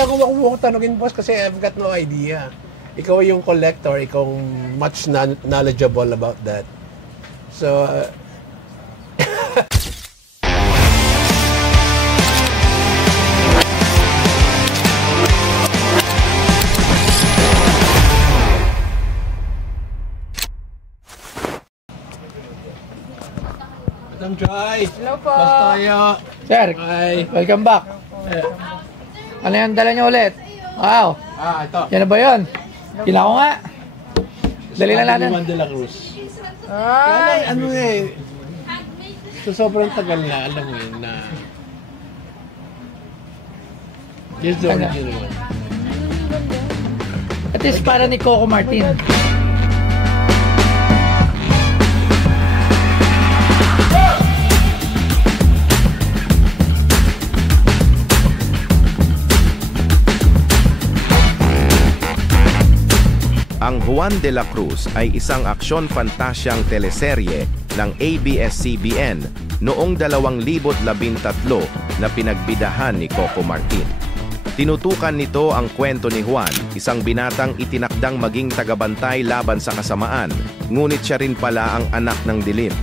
nga kung ako tanongin, boss, kasi I've got no idea. Ikaw yung collector, ikaw much knowledgeable about that. So, Madam Joy! Hello po! Basta tayo! Sir, Hi! welcome back. Ano yan, dala nyo ulit? Wow! Ito. Yan na ba yun? Kila ko nga. Dali na natin. Juan de la Cruz. Ay! Ano eh, so sobrang tagal na, alam mo yun, na here's the original one. At least para ni Coco Martin. Ang Juan de la Cruz ay isang aksyon fantasyang teleserye ng ABS-CBN noong 2013 na pinagbidahan ni Coco Martin. Tinutukan nito ang kwento ni Juan, isang binatang itinakdang maging tagabantay laban sa kasamaan, ngunit siya rin pala ang anak ng dilim.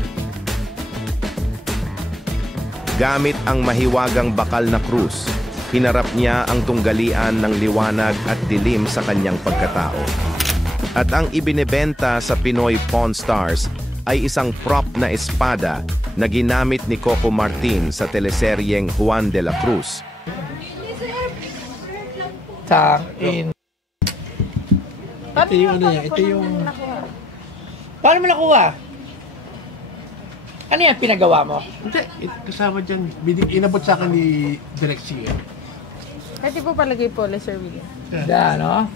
Gamit ang mahiwagang bakal na krus, hinarap niya ang tunggalian ng liwanag at dilim sa kanyang pagkatao. At ang ibinebenta sa Pinoy Pawn Stars ay isang prop na espada na ginamit ni Coco Martin sa teleseryeng Juan de la Cruz. Tangin. Ito yung ano niya, ito yung... Paano mo nakuha? Ano yan, pinagawa mo? Hindi, kasama dyan. Inabot sa akin ni Direk Sia. Kasi po palagay po, Sir William. Da, no?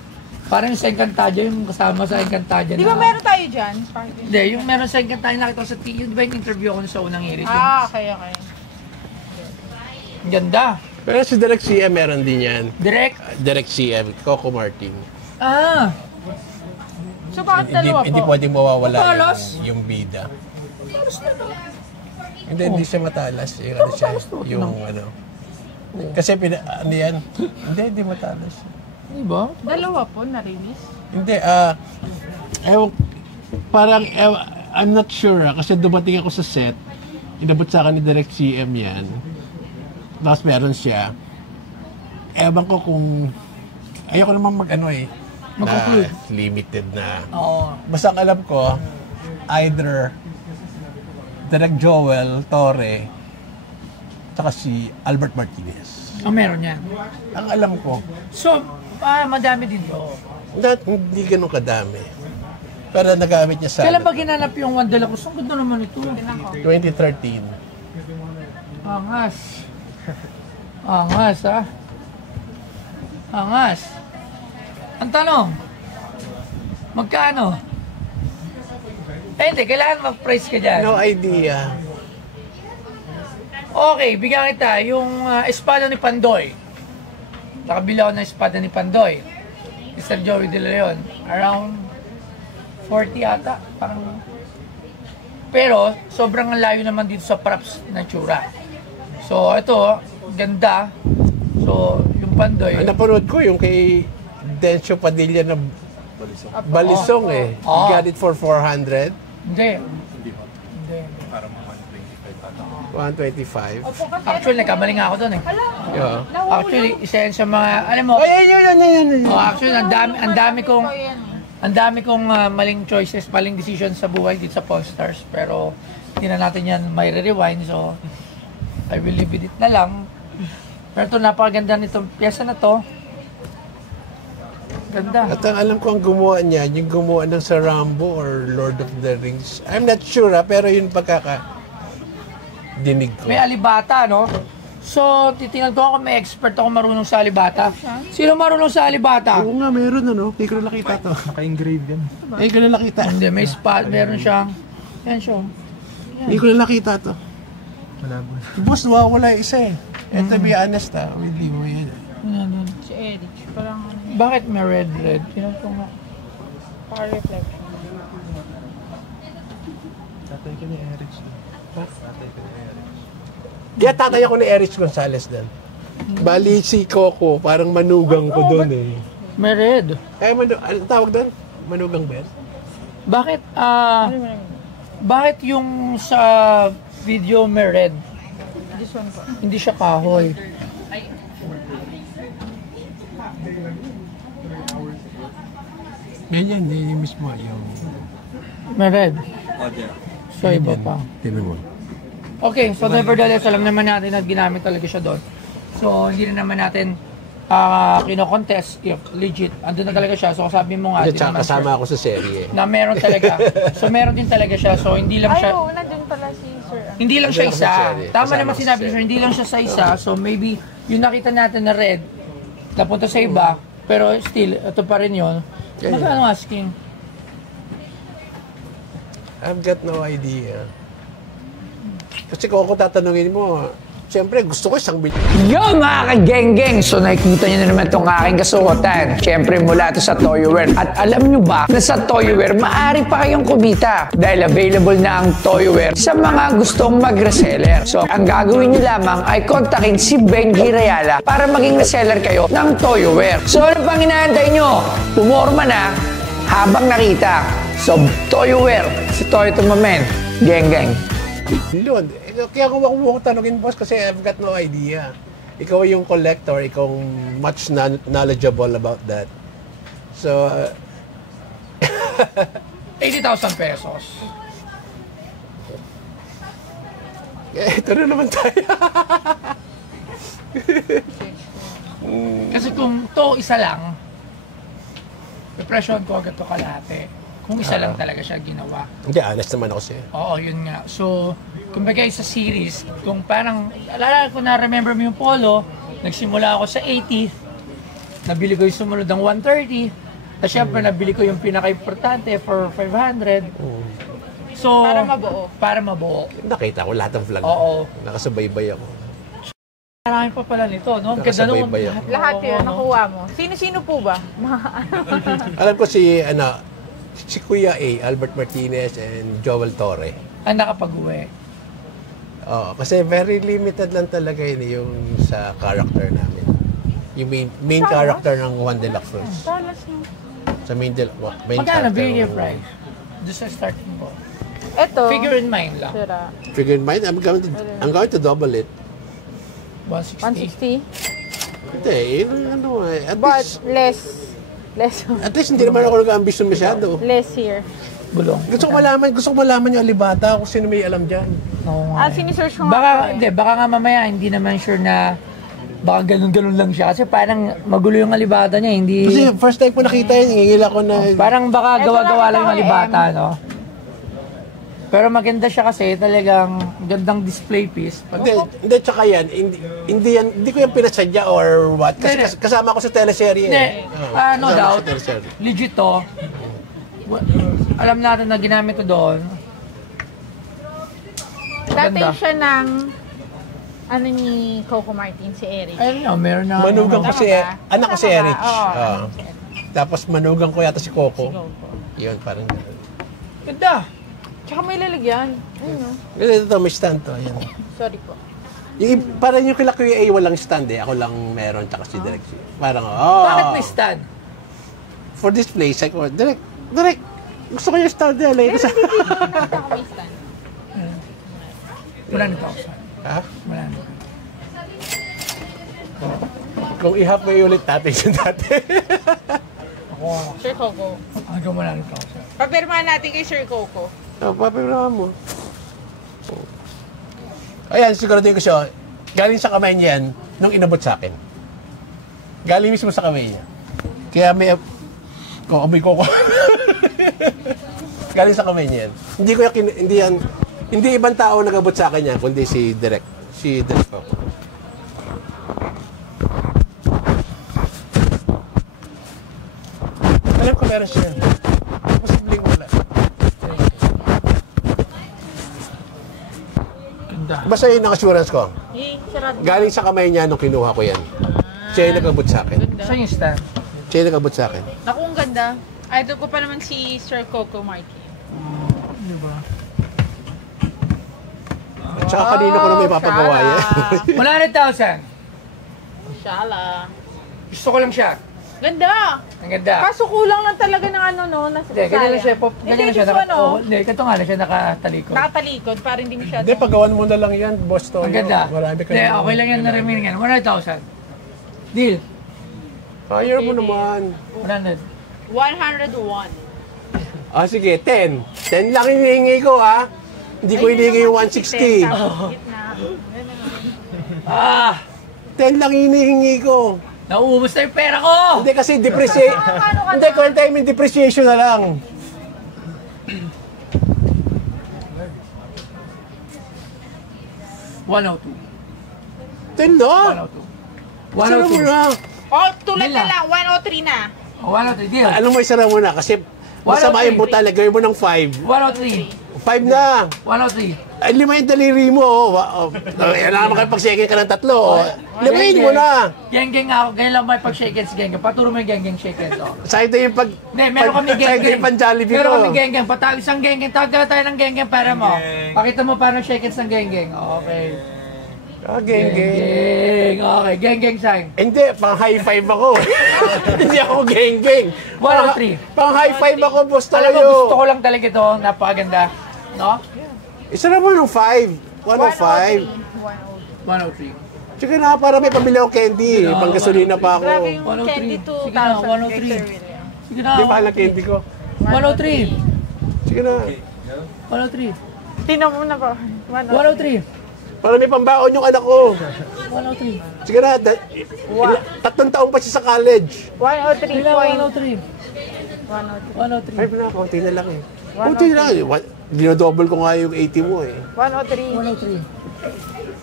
Parang sa Encantadia, yung kasama sa Encantadia Di ba meron tayo dyan? Hindi, yung meron sa Encantadia, nakita ko sa TV, yun ba yung interview ko sa unang hirit? Okay. Ang ganda. Pero si Direk Sia meron din yan. Direct? Direk Sia, Coco Martin. Ah! So bakit dalawa po? Hindi pwedeng mawawala Matalas? yung bida. Hindi siya matalas. Yung ano siya, yung ano. Kasi ano yan? Hindi matalas. Di ba? Dalawa po na-release? Hindi, parang, I'm not sure kasi dumating ako sa set, inabot sa akin ni Direk CM yan, tapos meron siya, ewan ko kung, ayoko naman mag-ano na limited na. Oo. Basta ang alam ko, either Direk Joel Torre, tsaka si Albert Martinez. Meron yan. Ang alam ko. So, madami din to. Hindi ganun kadami. Pero nagamit niya sa... Kailan ba ginanap yung Juan de la Cruz? Ang ganda naman ito. 2013. Angas. Angas, ha? Angas. Ang tanong, magkano? Hindi, kailangan mag-price ka dyan. No idea. Okay, bigyan kita yung espada ni Pandoy. Nakabila ako ng espada ni Pandoy. Mr. Joey De Leon. Around 40 ata. Parang... Pero, sobrang layo naman dito sa props na tsura. So, ito, ganda. So, yung Pandoy... Ang napanood ko yung kay Dencio Padilla na Balisong You got it for 400? Hindi. 125. Actually, nagkamali nga ako doon eh. Yeah. Actually, isa yan sa mga... Alam mo... Yan. Actually, ang dami kong maling choices, maling decisions sa buhay dito sa Pawn Stars. Pero, hindi na natin yan may re-rewind. So, I will leave it na lang. Pero ito, napakaganda nitong pyesa na to. Ganda. At ang alam ko ang gumawa niya, yung gumawa ng sa Rambo or Lord of the Rings. I'm not sure pero yun dinig ko. May alibata, no? So, titingnan ko kung may expert ako marunong sa alibata. Sino marunong sa alibata? Oo nga, meron Hindi ko na nakita to. Naka-engrave yan. Hindi ko na nakita. Hindi, may spot. Meron siyang... Yan siya. Hindi ko na nakita to. Malabo. Boss, wala isa And to be honest with you, yan. Si Eric. Parang ano yun. Bakit may red? Tingnan ko nga. Reflection. Tatay ka ni Erich. Tatay ka ni Erich. Tatay ako ni Erich Gonzalez din. Bali si Coco, parang manugang ko doon eh. May red. Ano tawag doon? Manugang ba yan? Bakit, bakit yung sa video may red? This one po. Hindi siya kahoy. Yan, yung mismo yung... May red. So, iba pa. Tingnan mo. Okay, so nevertheless, alam naman natin at ginamit talaga siya doon. So, hindi na naman natin kino-contest if legit. Andun na talaga siya. So, sabi mo nga, At saka kasama ako sa serye. na meron talaga. So, meron din talaga siya. So, hindi lang Ay, siya... oo, nandun pala si Sir. Hindi lang siya Nandun isa. ako sa serye. Tama Kasama naman ako sa sinabi ni serye. Sir, hindi lang siya sa isa. So, maybe yung nakita natin na red, napunta sa iba, pero still, ito pa rin yun. Yeah, Magkano asking? I've got no idea. Kasi kung ako tatanungin mo, siyempre gusto ko isang bilhin. Yo mga ka-geng-geng! So nakikita nyo na naman itong aking kasuotan. Siyempre mula ito sa Toyoware. At alam nyo ba na sa Toyoware, maaari pa kayong kumita. Dahil available na ang Toyoware sa mga gustong mag-reseller. So ang gagawin nyo lamang ay kontakin si Benji Rayala para maging reseller kayo ng Toyoware. So ano pang inaantay nyo? Pumorma na habang nakita. So Toyoware, si Toy Tumamen, geng-geng. Doon. Kaya kung ako mo tanungin, boss, kasi I've got no idea. Ikaw yung collector, ikaw much knowledgeable about that. So, 80,000 pesos. ito na naman tayo. Kasi kung to isa lang, depression ko agad to kalahati. Kung isa lang talaga siya ginawa. Hindi, honest naman ako sa'yo. Oo, yun nga. So, kumbaga sa series, kung parang, alala ko na remember mo yung polo, nagsimula ako sa 80, nabili ko yung sumunod ng 130, at syempre nabili ko yung pinaka-importante for 500. So, Para mabuo. Para mabuo. Nakita ko lahat ng vlog. Oo. Nakasubaybay ako. Marami pa pala nito, no? Ang ganda nung- Nakasabay-bay ako. Lahat yun, Oo, no? nakuha mo. Sino-sino po ba? Alam ko si Kuya A, Albert Martinez, and Joel Torre. Ang nakapag-uwi. Oo, kasi very limited lang talaga yun yung sa character namin. Yung main character ng One Deluxe Cruz. Talas mo. Sa main Magkano character. bigay yung price? Doon sa starting mo. Ito. Figure in mind lang. Sira. Figure in mind, I'm going to double it. 160. 160. Hindi, ano eh. But less. At least hindi naman ako nag-ambisyon masyado. Less here. Bulong. Gusto ko malaman yung alibata kung sino may alam dyan. Oo nga. Sinisearch ko nga. Baka, po eh. hindi, baka nga mamaya hindi naman sure na baka ganun-ganun lang siya. Kasi parang magulo yung alibata niya, hindi... Kasi first time ko nakita yun, ngingil ako na... Parang baka Ito gawa-gawa nakita lang yung ko, alibata, no? Pero maganda siya kasi talagang gandang display piece. Hindi, tsaka yan, hindi ko yan pinasadya or what. Kasi Hindi. kasama ko sa teleserye. Hindi, kasama ko no doubt, sa teleserye. legit to. Alam natin na ginamit to doon. Dati Ganda. siya ng ano ni Coco Martin, si Eric. Ayun nga, meron na... Manugang ko si... Tama ba? Anak ko si Tama ba? Erich. Oo, Oo. anak ko si Erich. Tapos manugang ko yata si Coco. Coco. Yun, parang... Ganda. Tsaka may lalagyan. Ayun no. Kasi ito, may stand to. Ayan. Sorry po. Parang yung kila Kuya A, walang stand eh. Ako lang meron, tsaka si Direk. Parang, Bakit may stand? For this place, ako, Direk, gusto ko yung stand eh. Like, Nakita ko may stand. Wala nito ako sa. ha? Wala nito. Kung i-halfway ulit natin yung dati. Ako, Sir Coco. hanggang wala nito ako sa. Papirmahan natin kay Sir Coco. Papirahan mo. Ayan, siguraduhin ko siya. Galing sa kamay niya yan nung inabot sa akin. Galing mismo sa kamay niya. Kaya may... amoy ko. Galing sa kamay niya yan. Hindi ibang tao nag-abot sa akin yan, kundi si Direk. Si Direk ko. Alam ko meron siya. Posibleng wala. Ganda. Basta yun ang assurance ko. Sarado. Galing sa kamay niya nung kinuha ko yan. Siya yung nag-abot sa akin. Saan yung stand? Siya yung nag-abot sa akin. Naku, ang ganda. Idol ko pa naman si Sir Coco Martin. Diba? At saka kanino ko na may papagawa yan. 100,000. Shala. Gusto ko lang siya. Ganda. Ang ganda. Kaso kulang lang talaga ng ano, no? Hindi, ganyan lang siya. Ganyan lang siya. Ano? Hindi, ganito nga lang siya nakatalikod. Nakatalikod, para hindi masyado. Hindi, pagawan mo na lang yan, boss Toyo. Ang ganda. Marami ka Hindi, naman. okay lang yan na remaining yan. 100,000. Deal. Higher mo naman. 100. 101. Ah, sige, 10. 10 lang hinihingi ko, ha? Hindi ko hinihingi yung 160. Ah! 10 lang hinihingi ko. Nauubos na yung pera ko! Hindi kasi depreciation. Hindi, current time yung depreciation na lang. $102. 10 na? 102. Sara mo na. Oh, tulad Nila. na lang, 103 na. 103, deal. Alam mo, isara mo na. Kasi masama yung buta, lagay mo ng 5. 103. 5 na. 103. Ay, 5 yung daliri mo. Yan na naman kayo pag-second ka ng 3. 5 mo na. Geng-geng ako. Ganyan lang may pag-shake hands, geng-geng. Paturo mo yung geng-geng shake hands, oh. Sakit yung pag... Hindi, meron kami Sakit geng-geng. yung pan-Jollibee Meron ko. kami geng-geng. Patawag isang geng-geng. Tawag ka tayo ng geng-geng para mo. Pakita mo paano shake hands ng geng-geng. Okay. Ah, geng-geng. Geng. Okay, geng-geng sign. Hindi, pang high five ako. Hindi ako geng-geng. 103. Pang high five ako, boss Alam mo, tayo. gusto ko lang talaga ito. Napakaganda. No? Isara mo ng 5. 105. 103. Sige na, para may pamili ako candy. Sige na, Pang gasolina pa ako. Grabe yung 103. candy Sige na, 2,000. 103. Sige na. Hindi mahal na candy ko. 103. Sige na. 103. Tinan mo na ba? 103. Para may pambaon yung anak ko. 103. Sige na, 3 taong pa siya sa college. 103 Sige na, point. 103. 103. 5 na, konti na lang eh. Konti na lang. Dinodouble ko nga yung 80 mo eh. 103. 103.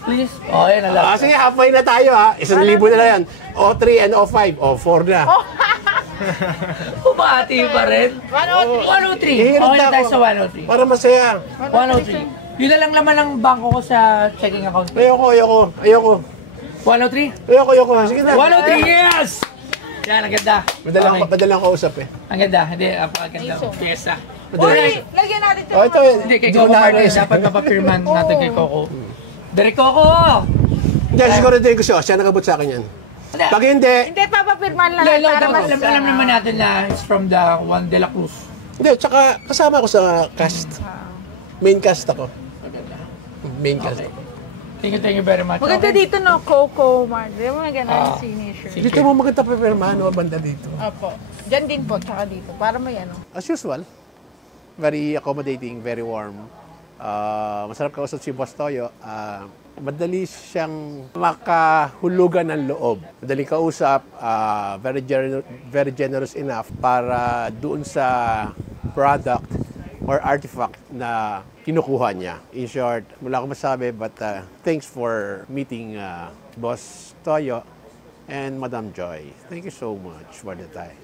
Please. Oh, yan na lang. Sige, halfway na tayo ha. 1,000 na lang yan. O3 and O5. O4 na. Bumati pa rin. 103. 103. Hihirit Okay na na tayo ako. sa 103. Para masaya. 103. Yun na lang laman ng bangko ko sa checking account. Ayoko. 103? Ayoko. Sige na. 103, yes! Yan, ang ganda. Madalang kausap eh. Ang ganda. Hindi, ang ganda. Pyesa. Uy, lagyan natin ito. Ito Hindi, kay Coco Martin, dapat mapapirman natin kay Coco. Direk Coco! Hindi, siguro din ko siya. Siya nagabot sa akin yan. Pag hindi, Hindi, papapirman lang. Lalo, Para mas... alam naman natin na it's from the Juan de la Cruz. hindi, tsaka kasama ko sa cast. Main cast ako. Main cast ako. Thank you very much. Maganda Okay. dito, no? Coco Martin. Di mo na ganun Ah. yung signature. Sige. Dito mo maganda pa pirmahan o banda dito. Opo. Diyan din po, tsaka dito. Para may ano. As usual, very accommodating, very warm. Masarap kausap si Boss Toyo. Madali siyang makahulugan ng loob. Madali kausap, very generous enough para doon sa product or artifact na kinukuha niya. In short, wala akong masabi, but thanks for meeting Boss Toyo and Madam Joy. Thank you so much for the time.